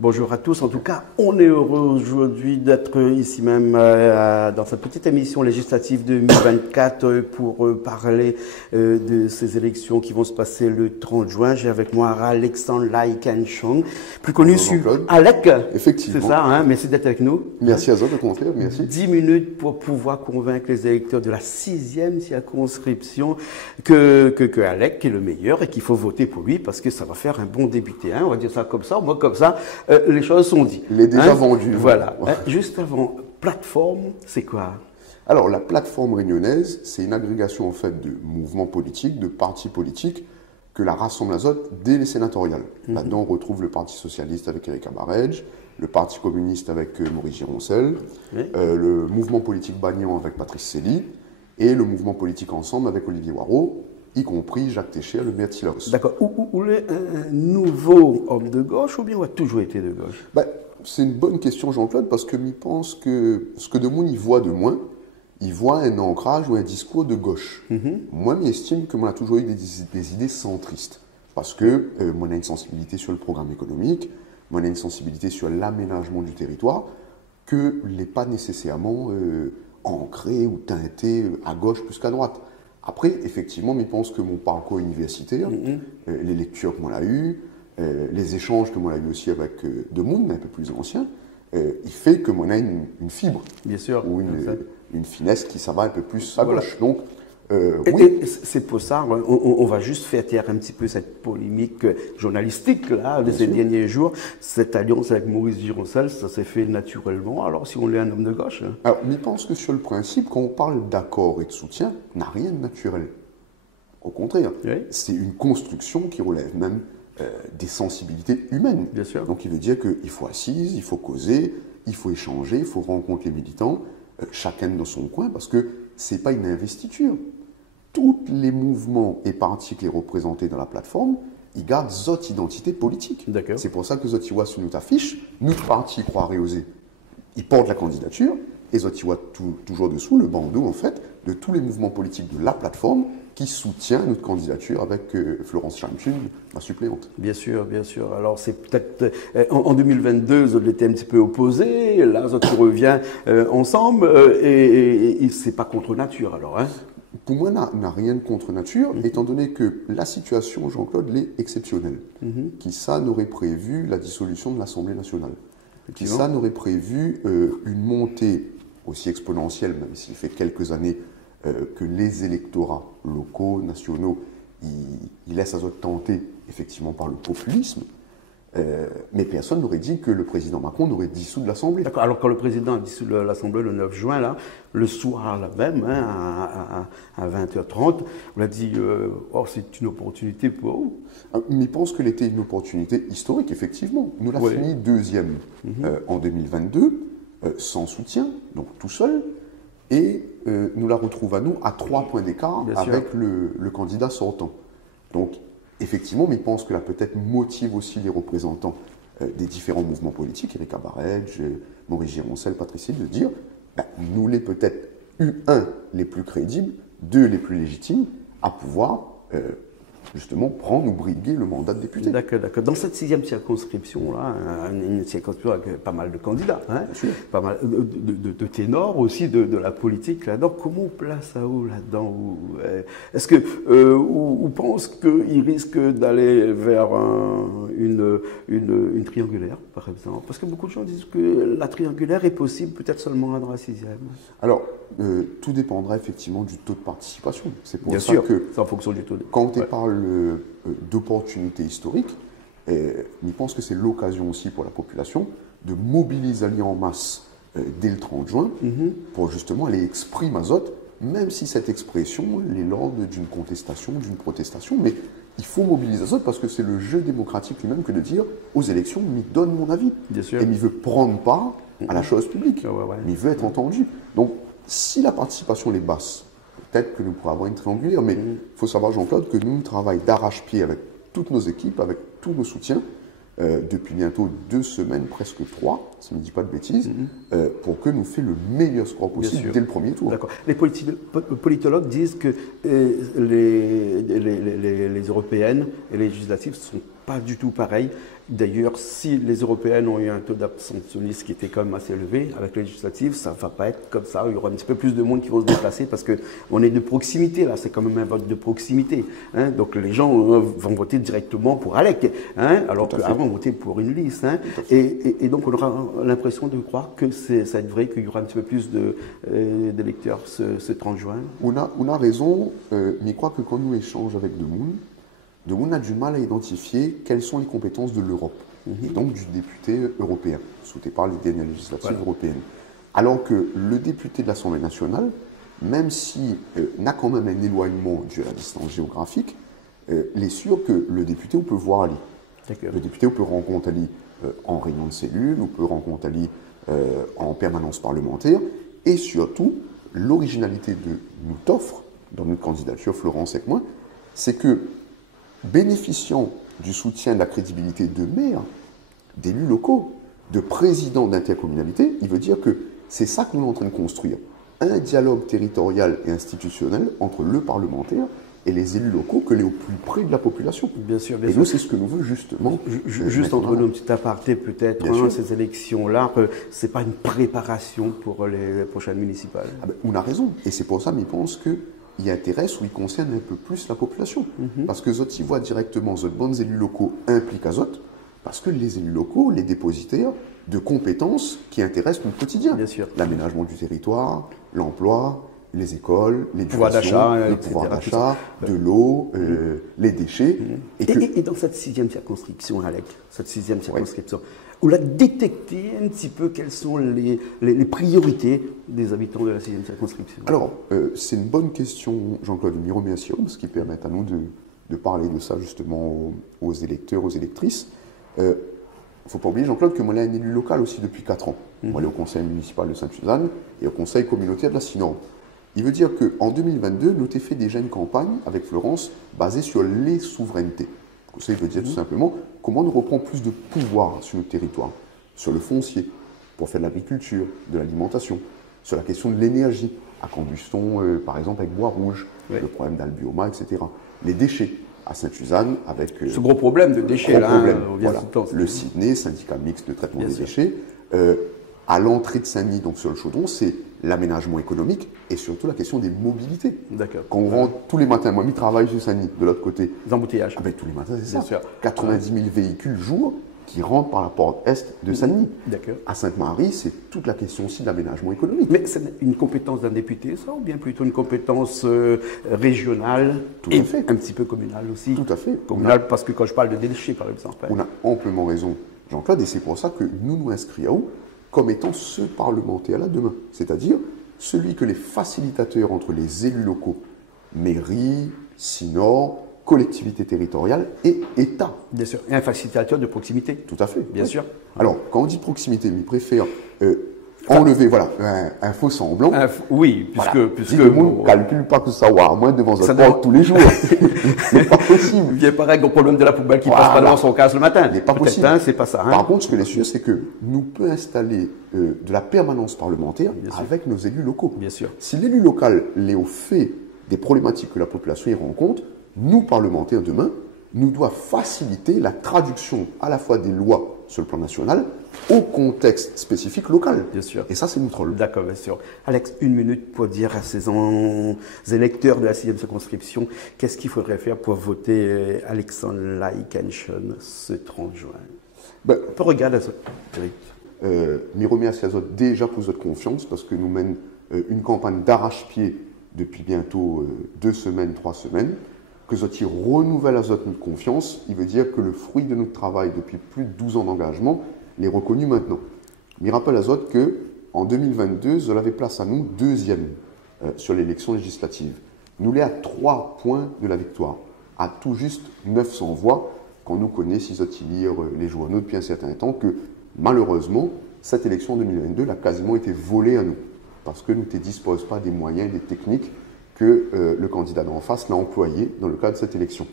Bonjour à tous. En tout cas, on est heureux aujourd'hui d'être ici même dans cette petite émission législative 2024 pour parler de ces élections qui vont se passer le 30 juin. J'ai avec moi Alexandre Lai Kenchong, plus connu sur Alec. Effectivement. C'est ça, hein? Merci d'être avec nous. Merci à vous de compter, merci. 10 minutes pour pouvoir convaincre les électeurs de la 6e circonscription que Alec est le meilleur et qu'il faut voter pour lui parce que ça va faire un bon député. Hein? On va dire ça comme ça, moi comme ça. Les choses sont dites. Il est déjà vendu. Voilà. Juste avant, plateforme, c'est quoi? Alors, la plateforme réunionnaise, c'est une agrégation en fait de mouvements politiques, de partis politiques que la Rassemble Azote dès les sénatoriales. Là-dedans, on retrouve le Parti socialiste avec Erika Barej, le Parti communiste avec Maurice Gironcel, le mouvement politique Bagnan avec Patrice Célie et le mouvement politique Ensemble avec Olivier Warraud, y compris Jacques Técher, le maire de Sillaos. D'accord. Ou un nouveau homme de gauche ou bien on a toujours été de gauche? C'est une bonne question, Jean-Claude, parce que je pense que ce que de monde y voit de moins, il voit un ancrage ou un discours de gauche. Moi, j'estime que moi, j'ai toujours eu des idées centristes. Parce que moi, j'ai une sensibilité sur le programme économique, moi, j'ai une sensibilité sur l'aménagement du territoire, que n'est pas nécessairement ancré ou teinté à gauche plus qu'à droite. Après, effectivement, je pense que mon parcours universitaire, les lectures que moi j'ai eues, les échanges que moi j'ai eu aussi avec de monde un peu plus anciens, il fait que moi j'ai une fibre. Bien sûr. Ou une finesse qui ça va un peu plus à gauche. Voilà. Donc, oui. C'est pour ça, on va juste faire taire un petit peu cette polémique journalistique là, de ces derniers jours. Cette alliance avec Maurice Gironcel, ça s'est fait naturellement. Alors, si on est un homme de gauche. Alors, je pense que sur le principe, quand on parle d'accord et de soutien, n'a rien de naturel. Au contraire, c'est une construction qui relève même des sensibilités humaines. Bien sûr. Donc, il veut dire qu'il faut assise, il faut causer, il faut échanger, il faut rencontrer les militants, chacun dans son coin, parce que c'est pas une investiture. Tous les mouvements et partis qui sont représentés dans la plateforme, ils gardent notre identité politique. C'est pour ça que Zotiwa sur notre affiche, notre parti croit réoser. Ils portent la candidature et Zotiwa toujours dessous le bandeau en fait de tous les mouvements politiques de la plateforme qui soutient notre candidature avec Florence Chamchun, ma suppléante. Bien sûr, bien sûr. Alors c'est peut-être en 2022, vous étiez un petit peu opposés, là vous revient ensemble et c'est pas contre nature alors. Hein? Pour moi, n'a rien de contre nature, étant donné que la situation, Jean-Claude, l'est exceptionnelle. Qui ça n'aurait prévu la dissolution de l'Assemblée nationale. Qui ça n'aurait prévu une montée aussi exponentielle, même s'il fait quelques années que les électorats locaux, nationaux, ils laissent à eux tenter effectivement par le populisme. Mais personne n'aurait dit que le président Macron n'aurait dissous de l'Assemblée. D'accord. Alors quand le président a dissous l'Assemblée le 9 juin, là, le soir là même, hein, à 20h30, on a dit c'est une opportunité pour vous. Mais je pense que c'était une opportunité historique, effectivement. Nous l'avons fini deuxième en 2022, sans soutien, donc tout seul. Et nous la retrouvons à nous à 3 points d'écart avec le candidat sortant. Donc, effectivement, mais je pense que là, peut-être motive aussi les représentants des différents mouvements politiques, Erika Barej, Maurice Gironcel, Patrice Célie, de dire nous les peut-être les plus crédibles, 2 les plus légitimes à pouvoir justement prendre ou briguer le mandat de député. D'accord, d'accord. Dans cette 6e circonscription-là, une circonscription avec pas mal de candidats, hein, pas mal de ténors aussi de la politique là-dedans. Comment on place à où là-dedans? Est-ce que on pense qu'il risque d'aller vers une triangulaire, par exemple? Parce que beaucoup de gens disent que la triangulaire est possible peut-être seulement dans la 6e. Alors, tout dépendra effectivement du taux de participation. C'est pour ça que, c'est en fonction du taux. Quand on parle d'opportunités historiques, je pense que c'est l'occasion aussi pour la population de mobiliser en masse dès le 30 juin pour justement aller exprimer Azote, même si cette expression est l'ordre d'une contestation, d'une protestation, mais il faut mobiliser Azote parce que c'est le jeu démocratique lui-même que de dire aux élections, je donne mon avis. Bien sûr. Et je veux prendre part à la chose publique, mais il veut être entendu. Donc, si la participation est basse, peut-être que nous pourrons avoir une triangulaire, mais il faut savoir, Jean-Claude, que nous travaillons d'arrache-pied avec toutes nos équipes, avec tous nos soutiens, depuis bientôt 2 semaines, presque 3, si je ne dis pas de bêtises, pour que nous fassions le meilleur score possible dès le premier tour. D'accord. Les politologues disent que les européennes et les législatives ne sont pas du tout pareilles D'ailleurs, si les Européennes ont eu un taux d'abstentionnisme qui était quand même assez élevé, avec les législatives, ça ne va pas être comme ça. Il y aura un petit peu plus de monde qui vont se déplacer parce qu'on est de proximité, là. C'est quand même un vote de proximité. Hein. Donc les gens vont voter directement pour Alec, hein, alors qu'avant, on votait pour une liste. Hein. Et donc, on aura l'impression de croire que ça va être vrai qu'il y aura un petit peu plus d'électeurs ce 30 juin. On a raison, mais je crois que quand nous échangeons avec Demoun a du mal à identifier quelles sont les compétences de l'Europe, et donc du député européen, souhaité par les dernières législatives européennes. Alors que le député de l'Assemblée nationale, même s'il n'a quand même un éloignement dû à la distance géographique, il est sûr que le député, on peut voir aller. Le député, on peut rencontrer aller en réunion de cellule, on peut rencontrer aller en permanence parlementaire, et surtout, l'originalité de notre offre, dans notre candidature, Florence et moi, c'est que bénéficiant du soutien de la crédibilité de maires, d'élus locaux, de présidents d'intercommunalités, il veut dire que c'est ça que nous sommes en train de construire. Un dialogue territorial et institutionnel entre le parlementaire et les élus locaux que les au plus près de la population. Bien sûr, bien et sûr. nous, c'est ce que nous voulons justement. Juste entre nous, un petit aparté peut-être, ces élections-là, ce n'est pas une préparation pour les prochaines municipales. Ah ben, on a raison. Et c'est pour ça, mais je pense que il intéresse ou il concerne un peu plus la population. Parce que Zot y voit directement, Zot bons élus locaux impliquent à Zot, parce que les élus locaux, les dépositaires de compétences qui intéressent notre quotidien. Bien sûr. L'aménagement du territoire, l'emploi, les écoles, l'éducation, le pouvoir d'achat, de l'eau, les déchets. Et dans cette 6e circonscription, Alec, cette 6e circonscription, on a détecté un petit peu quelles sont les priorités des habitants de la 6e circonscription. Alors, c'est une bonne question, Jean-Claude Miroméation, ce qui permet à nous de parler de ça justement aux électeurs, aux électrices. Il ne faut pas oublier, Jean-Claude, que moi, j'ai un élu local aussi depuis 4 ans. Moi, je suis au conseil municipal de Sainte-Suzanne et au conseil communautaire de la Sinorbe. Il veut dire qu'en 2022, nous avons fait déjà une campagne avec Florence basée sur les souverainetés. Ça veut dire tout simplement comment nous reprend plus de pouvoir sur notre territoire, sur le foncier, pour faire de l'agriculture, de l'alimentation, sur la question de l'énergie, à combustion, par exemple, avec bois rouge, le problème d'albioma, etc. Les déchets, à Sainte-Suzanne, avec... ce gros problème de déchets, là, voilà, le Sydney, syndicat mixte de traitement des déchets. À l'entrée de Saint-Denis, donc sur le Chaudron, c'est l'aménagement économique et surtout la question des mobilités. D'accord. Quand on rentre tous les matins, moi, je travaille sur Saint-Denis, de l'autre côté. Les embouteillages. Ah ben, tous les matins, c'est ça. Sûr. 90 000 véhicules jour qui rentrent par la porte est de Saint-Denis. D'accord. À Sainte-Marie, c'est toute la question aussi d'aménagement économique. Mais c'est une compétence d'un député, ça, ou bien plutôt une compétence régionale Tout à fait. Un petit peu communale aussi. Tout à fait. Communale, parce que quand je parle de déchets, par exemple. On a amplement raison, Jean-Claude, et c'est pour ça que nous inscrivons comme étant ce parlementaire-là demain. C'est-à-dire celui que les facilitateurs entre les élus locaux, mairie, Sinor, collectivité territoriale et État. Bien sûr. Et un facilitateur de proximité. Tout à fait. Bien sûr. Alors, quand on dit proximité, il préfère enlever un faux semblant. Oui, puisque le monde ne calcule pas que ça va, à moins devant sa porte tous les jours. C'est pas possible. Il n'y a pas un gros problème de la poubelle qui passe pas devant son casse le matin. C'est pas possible. C'est pas ça. Hein. Par contre, ce que les sûr, c'est que nous pouvons installer de la permanence parlementaire avec nos élus locaux. Bien sûr. Si l'élu local est au fait des problématiques que la population y rencontre, nous, parlementaires, demain, nous devons faciliter la traduction à la fois des lois sur le plan national au contexte spécifique local. Bien sûr. Et ça, c'est notre rôle. D'accord, bien sûr. Alex, une minute pour dire à ces électeurs de la 6e circonscription qu'est-ce qu'il faudrait faire pour voter Alexandre Laikenschen ce 30 juin. Ben, on peut regarder ça, Eric. Je remercie à vous déjà pour votre confiance parce que nous menons une campagne d'arrache-pied depuis bientôt 2 semaines, 3 semaines. Que Zotier renouvelle à notre confiance, il veut dire que le fruit de notre travail depuis plus de 12 ans d'engagement l'est reconnu maintenant. Mais il rappelle à Zot qu'en 2022, Zol avait place à nous 2e sur l'élection législative. Nous l'est à 3 points de la victoire, à tout juste 900 voix, quand nous connaissons, si Zotier lire les journaux depuis un certain temps, que malheureusement, cette élection en 2022 a quasiment été volée à nous, parce que nous ne disposons pas des moyens, des techniques que le candidat d'en face l'a employé dans le cadre de cette élection.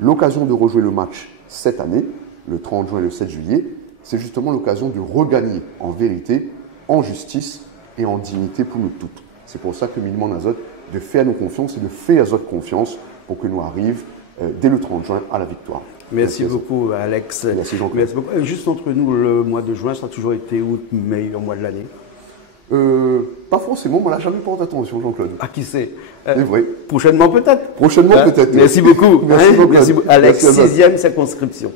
L'occasion de rejouer le match cette année, le 30 juin et le 7 juillet, c'est justement l'occasion de regagner en vérité, en justice et en dignité pour nous toutes. C'est pour ça que je demande à Zot de faire nos confiance et de faire à Zot confiance pour que nous arrivions dès le 30 juin à la victoire. Merci beaucoup, Alex. Merci, Jean-Claude. Merci beaucoup. Juste entre nous, le mois de juin, ça a toujours été le meilleur mois de l'année? Pas forcément, on n'a jamais porté attention, Jean-Claude. Ah, qui sait? C'est vrai. Prochainement peut-être. Prochainement peut-être. Merci beaucoup. Merci, Jean-Claude. Merci beaucoup. Alex, Merci à vous. 6e circonscription.